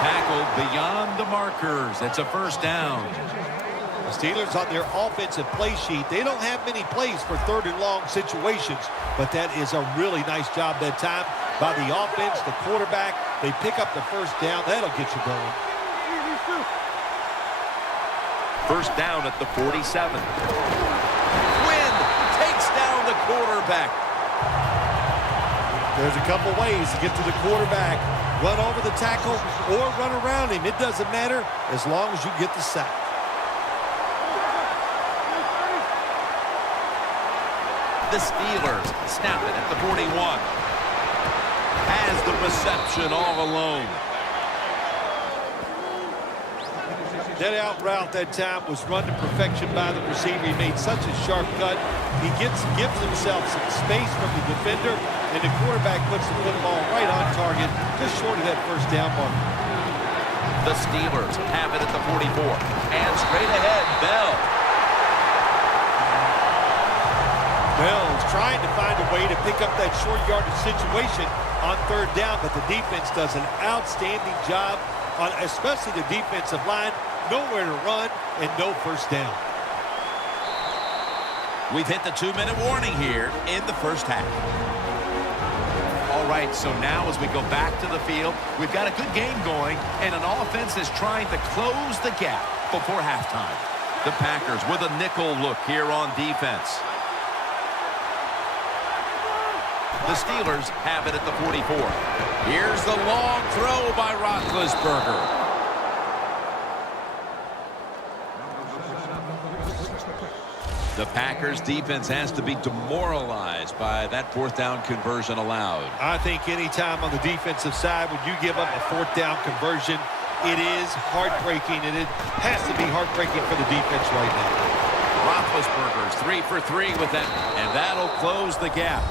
tackled beyond the markers. It's a first down. The Steelers on their offensive play sheet, they don't have many plays for third and long situations, but that is a really nice job that time by the offense, the quarterback. They pick up the first down. That'll get you going. First down at the 47. Quinn takes down the quarterback. There's a couple ways to get to the quarterback. Run over the tackle or run around him. It doesn't matter as long as you get the sack. The Steelers snap it at the 41. Has the reception all alone. That out route that time was run to perfection by the receiver. He made such a sharp cut. He gives himself some space from the defender, and the quarterback puts the football right on target, just short of that first down mark. The Steelers have it at the 44. And straight ahead, Bell. Bell's trying to find a way to pick up that short yardage situation on third down, but the defense does an outstanding job on especially the defensive line. Nowhere to run and no first down. We've hit the 2-minute warning here in the first half. All right, so now as we go back to the field, we've got a good game going, and an offense is trying to close the gap before halftime. The Packers with a nickel look here on defense. The Steelers have it at the 44. Here's the long throw by Roethlisberger. The Packers defense has to be demoralized by that fourth down conversion allowed. I think any time on the defensive side when you give up a fourth down conversion, it is heartbreaking, and it has to be heartbreaking for the defense right now. Roethlisberger's 3 for 3 with that, and that'll close the gap.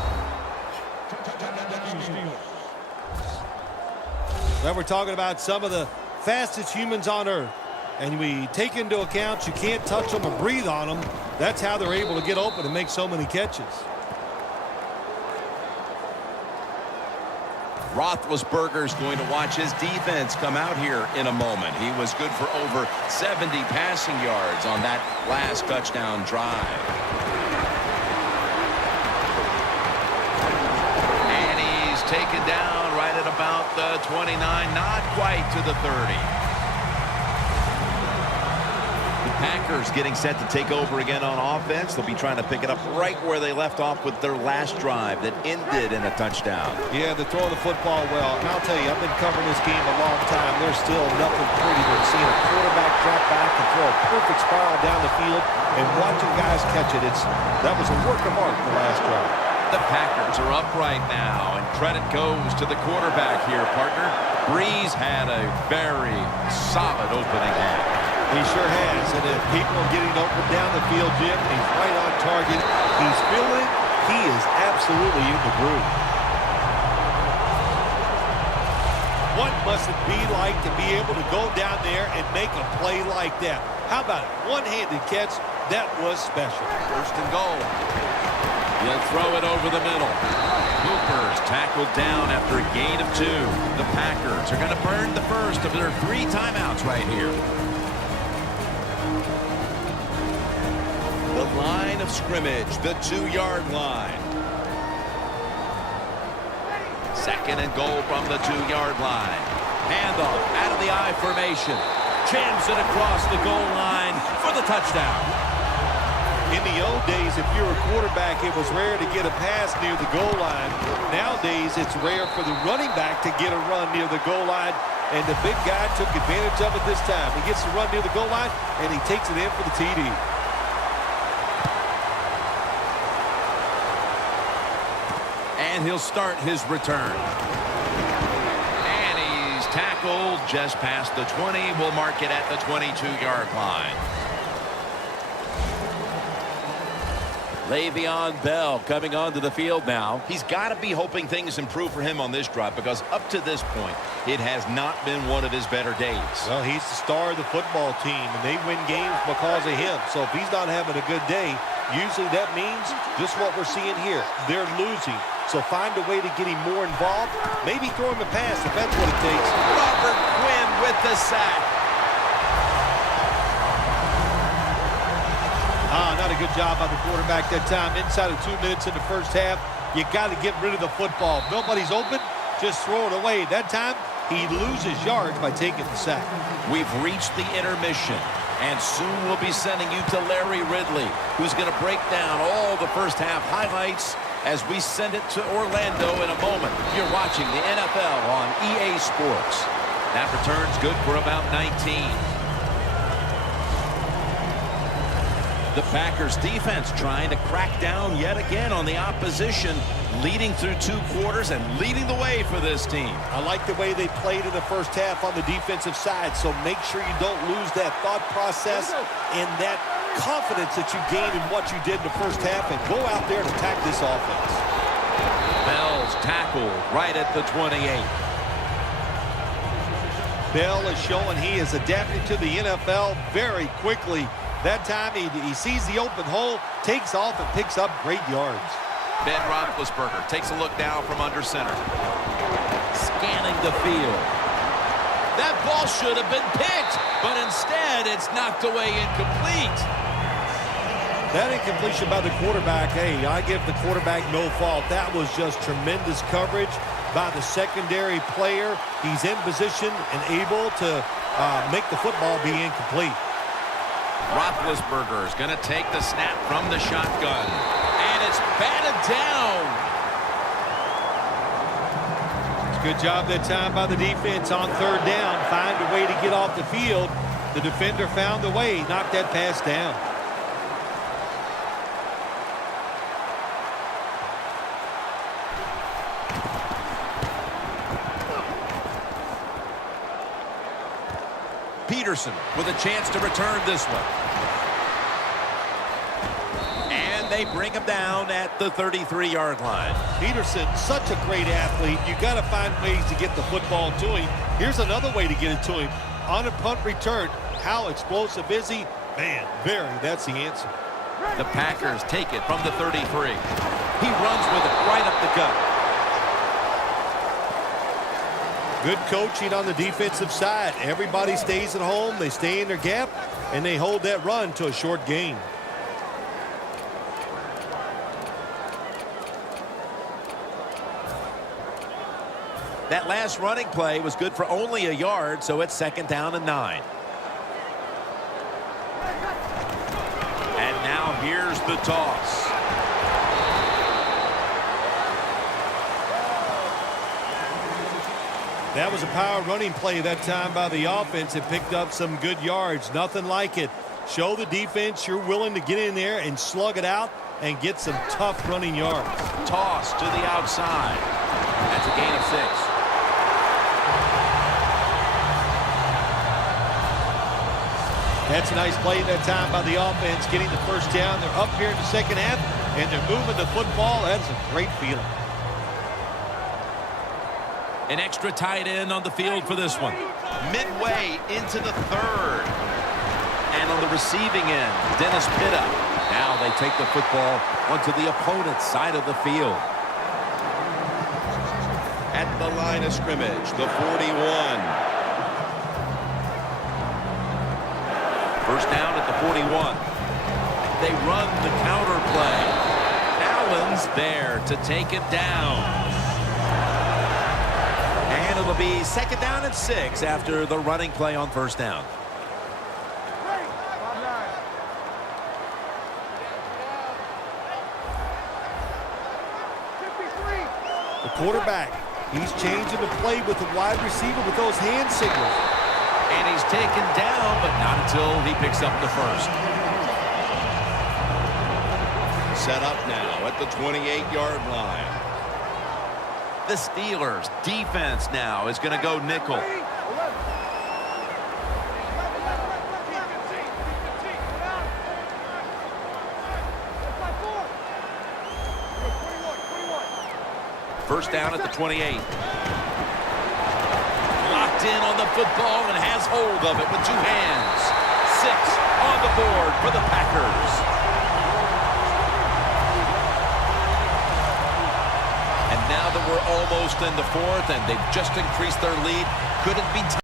Now we're talking about some of the fastest humans on earth. And we take into account you can't touch them or breathe on them. That's how they're able to get open and make so many catches. Roethlisberger's going to watch his defense come out here in a moment. He was good for over 70 passing yards on that last touchdown drive. And he's taken down right at about the 29, not quite to the 30. Packers getting set to take over again on offense. They'll be trying to pick it up right where they left off with their last drive that ended in a touchdown. Yeah, they're throwing the football well. And I'll tell you, I've been covering this game a long time. There's still nothing pretty than seeing a quarterback drop back and throw a perfect spiral down the field and watching guys catch it. That was a work of art the last drive. The Packers are up right now, and credit goes to the quarterback here, partner. Breeze had a very solid opening half. He sure has, and if people are getting open down the field, Jim, he's right on target. He's feeling, he is absolutely in the groove. What must it be like to be able to go down there and make a play like that? How about it? One-handed catch, that was special. First and goal. He'll throw it over the middle. Cooper's tackled down after a gain of 2. The Packers are going to burn the first of their 3 timeouts right here. The line of scrimmage, the 2-yard line. Second and goal from the 2-yard line. Handoff out of the I formation. Jams it across the goal line for the touchdown. In the old days, if you're a quarterback, it was rare to get a pass near the goal line. Nowadays, it's rare for the running back to get a run near the goal line, and the big guy took advantage of it this time. He gets the run near the goal line, and he takes it in for the TD. And he'll start his return. And he's tackled just past the 20. We'll mark it at the 22-yard line. Le'Veon Bell coming onto the field now. He's got to be hoping things improve for him on this drive, because up to this point, it has not been one of his better days. Well, he's the star of the football team, and they win games because of him. So if he's not having a good day, usually that means just what we're seeing here. They're losing. So find a way to get him more involved. Maybe throw him a pass if that's what it takes. Robert Quinn the sack. Not a good job by the quarterback that time. Inside of 2 minutes in the first half, you got to get rid of the football. If nobody's open, just throw it away. That time, he loses yards by taking the sack. We've reached the intermission, and soon we'll be sending you to Larry Ridley, who's going to break down all the first half highlights as we send it to Orlando in a moment. You're watching the NFL on EA Sports. That return's good for about 19. The Packers defense trying to crack down yet again on the opposition, leading through 2 quarters and leading the way for this team. I like the way they played in the first half on the defensive side, so make sure you don't lose that thought process and that confidence that you gained in what you did in the first half, and go out there and attack this offense. Bell's tackled right at the 28. Bell is showing he is adapting to the NFL very quickly. That time he sees the open hole, takes off, and picks up great yards. Ben Roethlisberger takes a look now from under center. Scanning the field. That ball should have been picked, but instead it's knocked away incomplete. That incompletion by the quarterback, hey, I give the quarterback no fault. That was just tremendous coverage by the secondary player. He's in position and able to make the football be incomplete. Roethlisberger is going to take the snap from the shotgun. And it's batted down. It's a good job that time by the defense on 3rd down. Find a way to get off the field. The defender found a way, knocked that pass down. Peterson with a chance to return this one. And they bring him down at the 33-yard line. Peterson, such a great athlete. You got to find ways to get the football to him. Here's another way to get it to him. On a punt return, how explosive is he? Man, that's the answer. The Packers take it from the 33. He runs with it right up the gut. Good coaching on the defensive side. Everybody stays at home. They stay in their gap, and they hold that run to a short gain. That last running play was good for only a yard, so it's 2nd down and 9. And now here's the toss. That was a power running play that time by the offense. It picked up some good yards. Nothing like it. Show the defense you're willing to get in there and slug it out and get some tough running yards. Toss to the outside. That's a gain of 6. That's a nice play that time by the offense, getting the 1st down. They're up here in the 2nd half, and they're moving the football. That's a great feeling. An extra tight end on the field for this one. Midway into the 3rd. And on the receiving end, Dennis Pitta. Now they take the football onto the opponent's side of the field. At the line of scrimmage, the 41. 1st down at the 41. They run the counter play. Allen's there to take it down. And it'll be 2nd down and 6 after the running play on 1st down. The quarterback, he's changing the play with the wide receiver with those hand signals. And he's taken down, but not until he picks up the 1st. Set up now at the 28-yard line. The Steelers' defense now is going to go nickel. First down at the 28. Locked in on the football and has hold of it with 2 hands. 6 on the board for the Packers. And now that we're almost in the 4th and they've just increased their lead, could it be time?